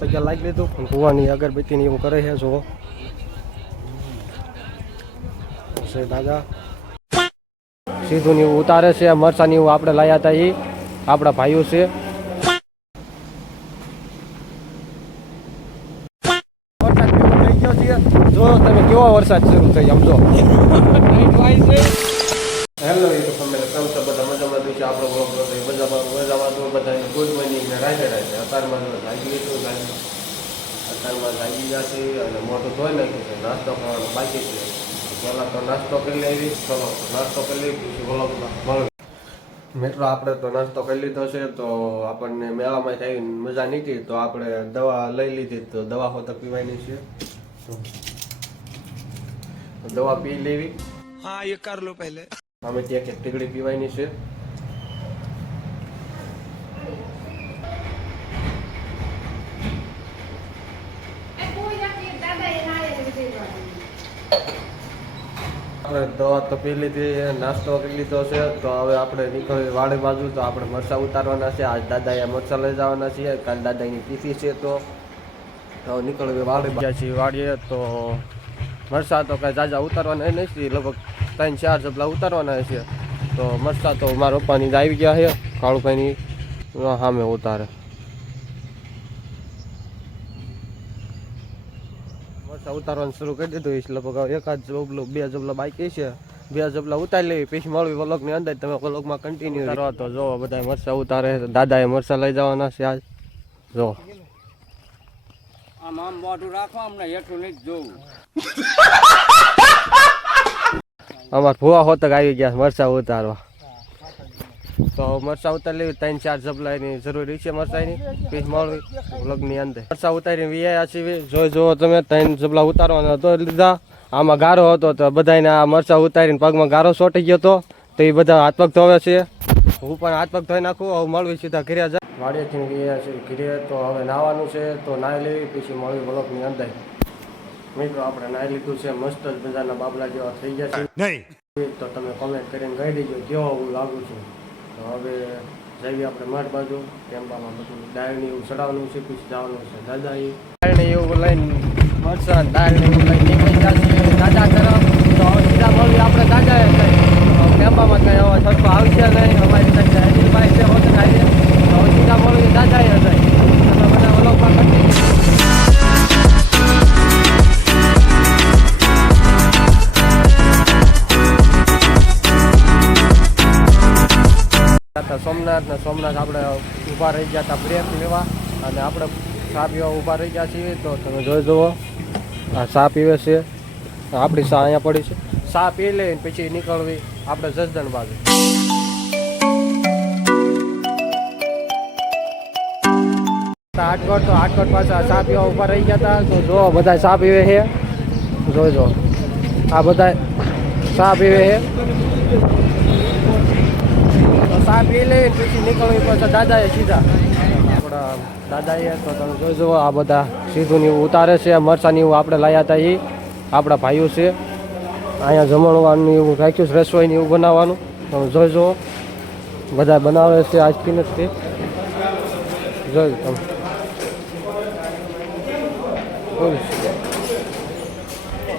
પૈસા લાગી લીધું. પણ કુવાની અગરબત્તીની એવું કરે છે જો દાદા. સીધું ને એવું ઉતારે છે મરસાની એવું આપણે લાયા હતા એ આપણા ભાઈઓ છે. જો તમે કેવો વરસાદ શરૂ થઈ સમજો. હેલો યુટ્યુબ ફેમિલી ગાંગડા છે. અતારમાં લાગી તો લાગી અતારમાં લાગી જશે અને મોટું ધોઈ નાખ્યું છે. નાસ્તો કરવાનો બાકી છે. પહેલાં તો નાસ્તો કરી લેવી ચલો નાસ્તો કરી લેવી પછી મિત્રો આપણે તો નાસ્તો કરી લીધો છે તો આપણને મેળામાં થઈ મજા નીકળી તો આપણે દવા લઈ લીધી તો દવા હોતા પીવાની છે. દવા પી લેવી. હા એ કાર લો પહેલે. અમે ત્યાં એક ટીકડી પીવાની છે. આપણે દવા તો પી લીધી નાસ્તો કરી લીધો છે. તો હવે આપણે નીકળી વાડી બાજુ. તો આપણે મરચાં ઉતારવાના છે આજ દાદાએ મરચાં લઈ જવાના છીએ. કાલ દાદાની તિથિ છે તો. તો નીકળવી વાડી બાજુ. છીએ વાડીએ તો મરચાં તો કાંઈ જાજા ઉતારવાના નથી લગભગ ત્રણ, ચાર જબલા ઉતારવાના છે. તો મરચાં તો મારા પપ્પાની જ આવી ગયા છે. કાળુભાઈની સામે ઉતારે. ઉતારવાનું શરૂ કરી દીધું. છે લગભગ એકાદ જબલો બે જબલા બાકી છે. બે જબલા ઉતારી લેવી. પછી મળવી વલોકની અંદર. તમે વલોકમાં કન્ટિન્યુ કરો તો જો બધા મરસા ઉતારે દાદાએ મરસા લઈ જવાના છે આજ. જો. આમ આમ મોઢું રાખો અમને હેઠું નહીં જોવું. અમાર ભૂવા હોતક આવી ગયા મરસા ઉતારવા. તો મરચાં ઉતારી લેવી ત્રણ ચાર જબલાની જરૂરી છે મરચાંની. પીસ મળવી લગ્નની અંદર. મરચાં ઉતારીને વિયા છીએ. જોઈ જુઓ તમે ત્રણ જબલા ઉતારવાના હતો લીધા. આમાં ગારો હતો તો બધાને આ મરચાં ઉતારીને પગમાં ગારો સોટી ગયો હતો તો એ બધા હાથ પગ ધોવે છે. હું પણ હાથ પગ ધોઈ નાખું હવે મળવી સીધા ઘરે જાય વાડીએથી ગયા છે ઘરે તો હવે નાવાનું છે તો નાહી લેવી પછી મળવી બ્લોકની અંદર. મિત્રો આપણે નાહી લીધું છે મસ્ત જ બધાના બાબલા જેવા થઈ ગયા છે. નહીં. તો તમે કોમેન્ટ કરીને કહી દેજો કેવો હું લાગુ છું. તો હવે જઈએ આપણે મઠ બાજુ. ટેમ્પામાં બધું દાળની એવું ચડાવવાનું છે, પછી જવાનું છે દાદા એ દાળને એવું લઈને મળશે દાળને એવું લઈને નીકળી જશે દાદા તરફ. તો હવે સીધા મળવી આપણે દાદા ટેમ્પામાં કંઈ હવે સરખો આવશે નહીં. અમારી સાથે અનિલભાઈ છે હોત તો હવે સીધા મળવી દાદા હતા સોમનાથ આપણે ઊભા રહી ગયા હતા બ્રેક લેવા અને આપણે ચા પીવા ઊભા રહી ગયા છીએ, તો તમે જોઈ જુઓ. આ ચા પીવે છે. આપણી ચા અહીંયા પડી છે. ચા પી લઈને પછી નીકળવી આપણે જસદણ બાજુ. આટકોટ તો આટકોટ પાસે ચા પીવા ઊભા રહી ગયા હતા. તો જો બધા ચા પીવે છે. જોઈ જુઓ. આ બધા ચા પીવે છે. ચા પી લઈ પછી નીકળવી પછી દાદાએ સીધા. આપણા દાદાએ તો તમે જોઈ આ બધા સીધું એવું ઉતારે છે મરચાંની એવું આપણે લાયા હતા એ આપણા ભાઈઓ છે. અહીંયા જમણવાનું એવું રાખ્યું છે રસોઈને એવું બનાવવાનું. તમે જોઈ જુઓ બધા બનાવે છે, આજથી નથી. જોઈ તમે.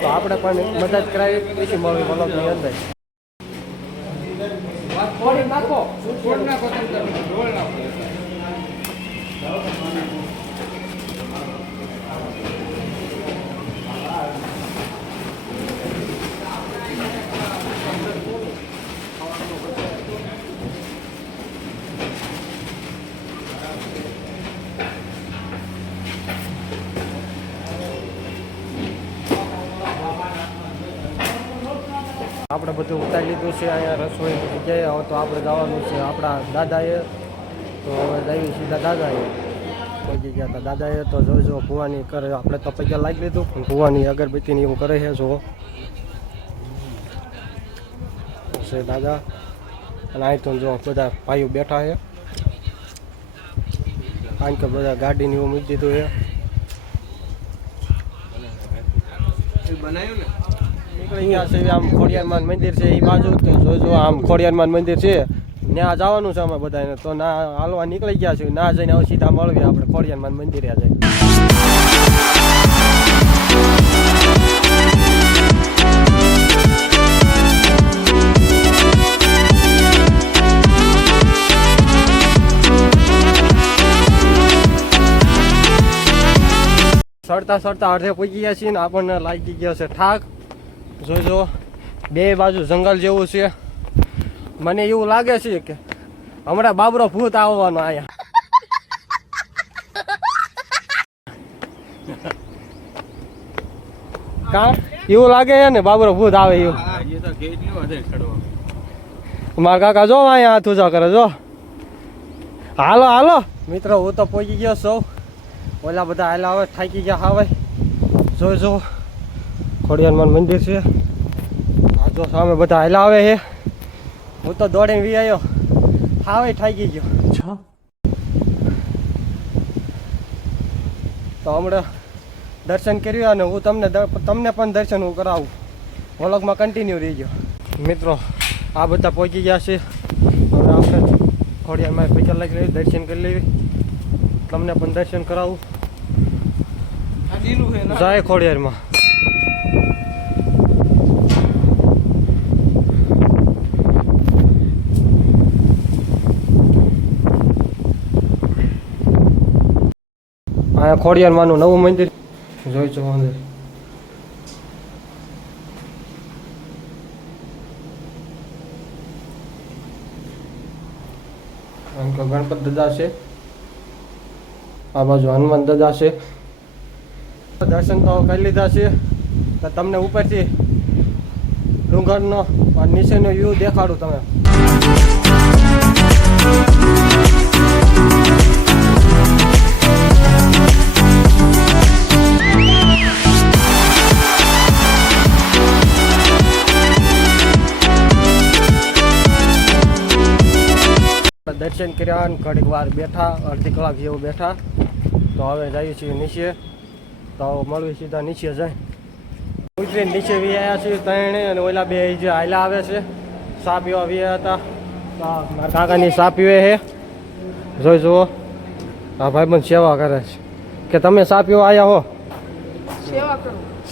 તો આપણે પણ મદદ કરાવી, પછી મળવી વલોકની અંદર છોડ નાખો ઢોળ નાખો આપણે બધું ઉતારી લીધું છે, અહીંયા રસોઈની જગ્યાએ. હવે તો આપણે જવાનું છે આપણા દાદાએ. તો હવે જઈએ સીધા દાદાએ. પહોંચી ગયા હતા દાદાએ તો જોજો કુવાની કરે. આપણે તો પૈસા લાગી લીધું, પણ કુવાની અગરબત્તીની એવું કરે છે જો છે દાદા. અને અહીં તો જો બધા ભાઈઓ બેઠા છે. કારણ કે બધા ગાડીની એવું મૂકી દીધું છે. બનાવ્યું ને? ગયા છે. આમ ખોડિયારમાન મંદિર છે એ બાજુ જોજો. આમ ખોડિયારમાન મંદિર છે. ત્યાં જવાનું છે અમે બધાને તો ના, હાલવા નીકળી ગયા છે. ના જઈને હવે સીધા મળવી આપણે ખોડિયારમાં મંદિરે જઈને. સડતા સડતા અડધે પહોંચી ગયા છીએ ને આપણને લાગી ગયો છે ઠાક. જોજો બે બાજુ જંગલ જેવું છે. મને એવું લાગે છે કે હમણાં બાબરો ભૂત આવવાનો આયા. કા? એવું લાગે છે ને બાબરો ભૂત આવે એવું? મારા કાકા જો અહીંયા હાથ ઉજા કરે જો. હાલો હાલો. મિત્રો હું તો પહોંચી ગયો સૌ ઓલા બધા હાલા આવે થાકી ગયા હવે જો જો ખોડિયારમાં મંદિર છે. આ તો સામે બધા હેલા આવે છે. હું તો દોડીને વી આવ્યો હાવે થાકી ગયો. તો હમણાં દર્શન કર્યું અને હું તમને તમને પણ દર્શન હું કરાવું. વ્લોગમાં કન્ટિન્યુ રહી ગયો મિત્રો આ બધા પહોંચી ગયા છે. હવે આપણે ખોડિયારમાં પૈસા લઈ લેવી દર્શન કરી લેવી તમને પણ દર્શન કરાવું. જાય ખોડિયારમાં અહીંયા ખોડિયારમાંનું નવું મંદિર. જોઈ છો અંદર ગણપત દાદા છે. આ બાજુ હનુમાન દાદા છે. દર્શન તો કરી લીધા છે. તમને ઉપરથી ડુંગરનો નીચેનો વ્યૂ દેખાડું તમે. દર્શન કર્યા અને ઘડીક વાર બેઠા અડધી કલાક જેવું બેઠા. તો હવે જઈએ છીએ નીચે. તો મળવી સીધા નીચે જાય. ઉતરીને નીચે વી આવ્યા છીએ ત્રણે અને ઓલા બે જે આયલા આવે છે સા પીવા હતા. મારા કાકાની સા પીવે છે. જોઈ જુઓ. આ ભાઈબંધ સેવા કરે છે. કે તમે સા પીવા આવ્યા હો?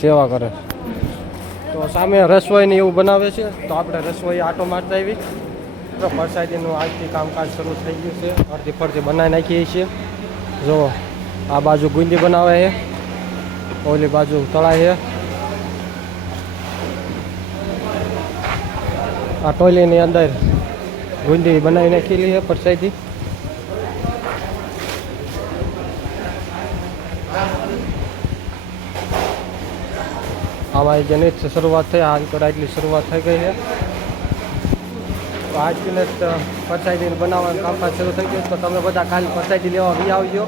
સેવા કરે. છે. તો સામે રસોઈ ને એવું બનાવે છે. તો આપણે રસોઈ આટો મારતા આવી પરસાદીનું આજથી કામકાજ શરૂ થઈ ગયું છે. અડધી ફરતી બનાવી નાખીએ છીએ. જો, આ બાજુ ગુંદી બનાવે છે. ઓલી બાજુ તળાય છે. આ ટોલીની અંદર ગુંદી બનાવી નાખેલી છે પરસાદી અમારી જેની શરૂઆત થઈ હાલ કડા એટલી શરૂઆત થઈ ગઈ છે. તો આજથી જ પરસાદી બનાવવાનું કામકાજ શરૂ થઈ ગયું તો તમે બધા ખાલી પરસાદી લેવા વી આવજો.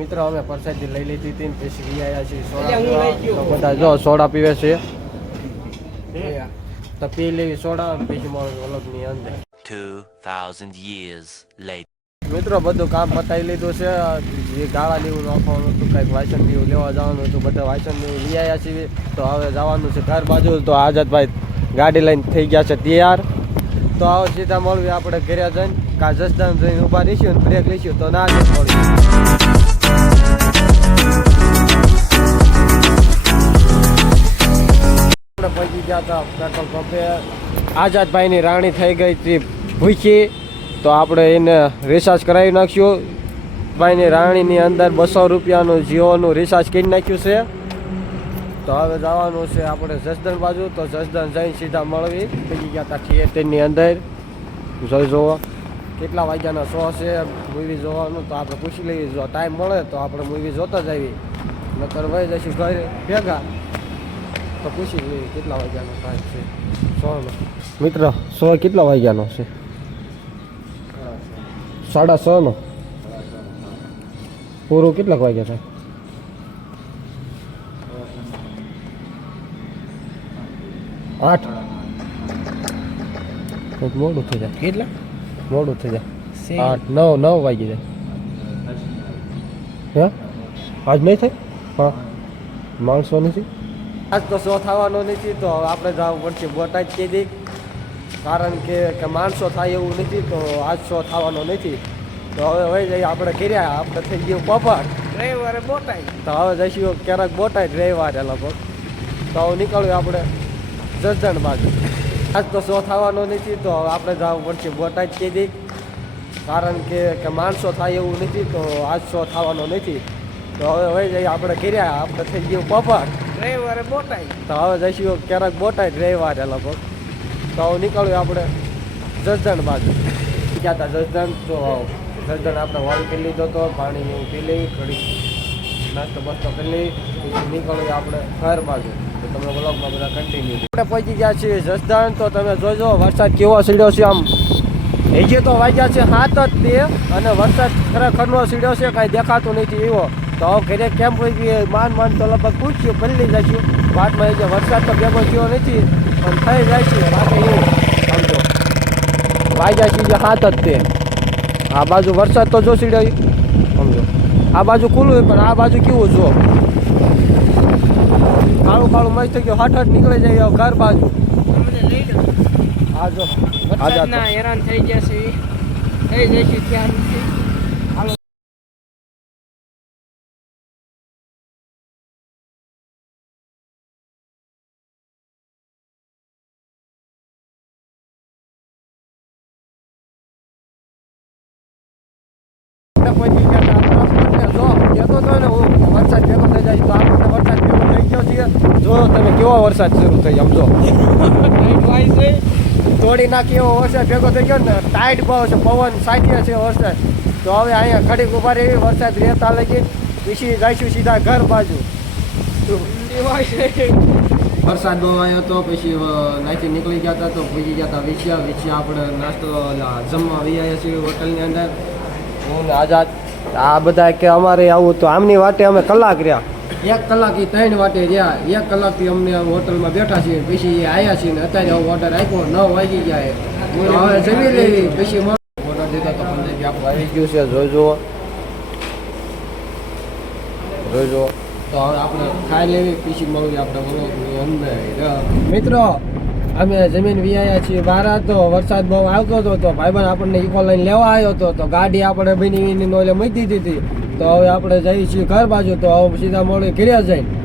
મિત્રો અમે પરસાદી લઈ લીધી હતી ને પછી વી આવ્યા છીએ સોડા બધા જો સોડા પીવે છે. તો પી લેવી સોડા બીજું પછી મારું અલગની અંદર. 2,000 years later. મિત્રો બધું કામ પતાવી લીધું છે. જે ગાળા લેવું નાખવાનું હતું કંઈક વાંચન લેવું લેવા જવાનું હતું બધા વાંચન લેવું લઈ આવ્યા છીએ. તો હવે જવાનું છે ઘર બાજુ. તો આઝાદભાઈ ગાડી લઈને થઈ ગયા છે તૈયાર. તો આવો સીધા મળવી આપણે ઘેર્યા જઈને. કા જસદાન જઈને ઊભા રહીશું ને બ્રેક લઈશું. તો ના આપણે પહોંચી ગયા હતા પેટ્રોલ પંપે. આઝાદભાઈની રાણી થઈ ગઈ હતી ભૂખી. તો આપણે એને રિચાર્જ કરાવી નાખ્યું. ભાઈની રાણીની અંદર બસો રૂપિયાનું જીઓનું રિચાર્જ કરી નાખ્યું છે. તો હવે જવાનું છે આપણે જસદન બાજુ, તો જસદન જઈને સીધા મળવી. પહોંચી ગયા હતા થિયેટરની અંદર. જોઈ જોવો કેટલા વાગ્યાનો શો છે. મૂવી જોવાનું તો આપણે પૂછી લઈએ. જો ટાઈમ મળે તો આપણે મૂવી જોતા જ આવી નકર વહી જઈશું ઘરે ભેગા. તો પૂછી લઈએ કેટલા વાગ્યાનો ટાઈમ છે. શોનો મિત્ર સો કેટલા વાગ્યાનો છે? સાડા છ નો પૂરું કેટલાક વાગ્યા થાય? આઠ. થોડુંક મોડું થઈ જાય. કેટલા? મોડું થઈ જાય. આઠ નવ નવ વાગી જાય. હે? આજ નહીં થાય? હા. માણસો નથી? આજ તો શો થવાનો નથી તો આપણે જવું પડશે. બોટાદ કીધી કારણ કે કે માણસો થાય એવું નથી તો આજ શો થવાનો નથી. તો હવે હોય જઈએ આપણે કર્યા આપણે થઈ ગયું પોપટ. રવિવારે બોટાઈ તો હવે જઈશું ક્યારેક બોટાઈ રવિવારે લગભગ. તો નીકળ્યું આપણે. જસદણ બાજુ. આજ તો શો થવાનો નથી તો આપણે જવું પડશે. બોટાદ કીધી કારણ કે કે માણસો થાય એવું નથી તો આજ શો થવાનો નથી. તો હવે હોય જઈએ આપણે કર્યા આપણે થઈ ગયું પોપટ. રવિવારે બોટાઈ તો હવે જઈશું ક્યારેક બોટાઈ રવિવારે લગભગ. તો હવે નીકળ્યું આપણે જસદણ બાજુ. ગયા હતા જસદણ તો જસદણ આપણે હોલ પી લીધો હતો પાણી એવું પી લઈ ઘડી નાસ્તો બસ્તો કરી લઈ નીકળ્યું આપણે ઘર બાજુ. પહોંચી ગયા છીએ જસદણ, તો તમે જોજો, વરસાદ કેવો સીડ્યો છે આમ. હજી તો વાગ્યા છે હાથ જ તે અને વરસાદ ખરેખરનો સીડ્યો છે, કાંઈ દેખાતું નથી એવો. તો ઘરે કેમ પહોંચી માન માન તો લગભગ પૂછ્યું પલ્લી જશું. વાતમાં જે વરસાદ તો ભેગો થયો નથી, પણ થઈ જાય છે બાકી એવું. સમજો. વાગ્યા છે સાત જ તે આ બાજુ વરસાદ તો જો સીડ્યો સમજો. આ બાજુ ખુલ્લું પણ આ બાજુ કેવું જો? કાળું કાળું મસ્ત થઈ ગયું. હાથ હઠ નીકળી જાય ઘર બાજુ. અમને લઈ લો. આ જો. આ વરસાદના હેરાન થઈ ગયા છે. થઈ જઈશું ત્યાં હાલો. પહોંચી ગયા જો કહેતો હતો ને હું વરસાદ ભેગો થઈ જાય તો આપણને વરસાદ ભેગો થઈ છે. જો તમે કેવો વરસાદ શરૂ થઈ સમજો તોડી નાખી એવો વરસાદ ભેગો થઈ ગયો ને ટાઈટ બહુ છે પવન સાચી છે વરસાદ. તો હવે અહીંયા ઘડીક ઊભા રહી વરસાદ રહેતા લગી. પછી જઈશું સીધા ઘર બાજુ. વરસાદ બહુ આવ્યો હતો પછી નાચી નીકળી ગયા હતા તો ભૂજી ગયા હતા વિછ્યા વિછ્યા આપણે નાસ્તો જમવા વિયા છીએ હોટલની અંદર. હું ને આઝાદ આ બધા કે અમારે આવું તો આમની વાટે અમે કલાક રહ્યા. એક કલાક એ ત્રણ વાટે રહ્યા. એક કલાકથી અમને હોટલમાં બેઠા છીએ. પછી એ આવ્યા છીએ ને અત્યારે ઓર્ડર આપ્યો. નવ વાગી જાય હવે જમી લેવી. પછી ઓર્ડર દીધો તો પંદર આપણું આવી ગયું છે. જોજો જોજો તો હવે આપણે ખાઈ લેવી. પછી મળીએ આપણે વ્લોગની મિત્રો અમે જમીન વિયા છીએ. બહાર તો વરસાદ બહુ આવતો હતો. તો ભાઈબંધ આપણને ઇકો લઈને લેવા આવ્યો હતો. તો ગાડી આપણે બની બની નો મૂકી દીધી હતી. તો હવે આપણે જઈએ છીએ ઘર બાજુ તો હવે સીધા મોડે ઘેર્યા જઈને.